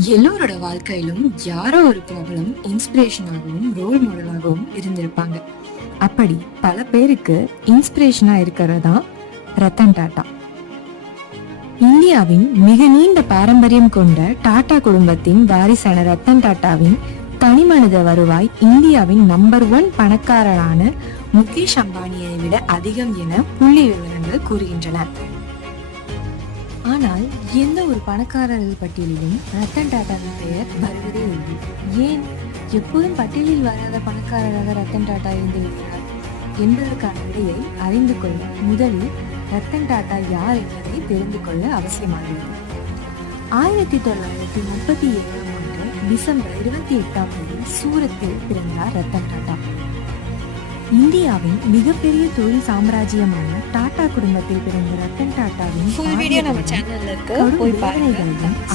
எல்லோரோட வாழ்க்கையிலும் யாரோ ஒரு பிரபலம் இன்ஸ்பிரேஷனாகவும் ரோல் மாடலாகவும் இருந்திருப்பாங்க. அப்படி பல பேருக்கு இன்ஸ்பிரேஷனா இருக்கிறது தான் ரத்தன் டாடா. இந்தியாவின் மிக நீண்ட பாரம்பரியம் கொண்ட டாடா குடும்பத்தின் வாரிசான ரத்தன் டாடாவின் தனிமனித வருவாய் இந்தியாவின் நம்பர் 1 பணக்காரரான முகேஷ் அம்பானியை விட அதிகம் என புள்ளி விவரங்கள் கூறுகின்றன. ஆனால் எந்த ஒரு பணக்காரர்கள் பட்டியலிலும் ரத்தன் டாடாவின் பெயர் வருவதே இல்லை. ஏன் எப்போதும் பட்டியலில் வராத பணக்காரராக ரத்தன் டாடா இருந்து விடுகிறார் என்பதற்கான விடையை அறிந்து கொள்ள முதலில் ரத்தன் டாடா யார் என்பதை தெரிந்து கொள்ள அவசியமாகிறது. 1937 டிசம்பர் 28 சூரத்தில் பிறந்தார் ரத்தன் டாடா. இந்தியாவின் மிகப்பெரிய தொழில் சாம்ராஜ்யமான டாடா குடும்பத்தில் பிறந்த ரத்தன் டாடாவின்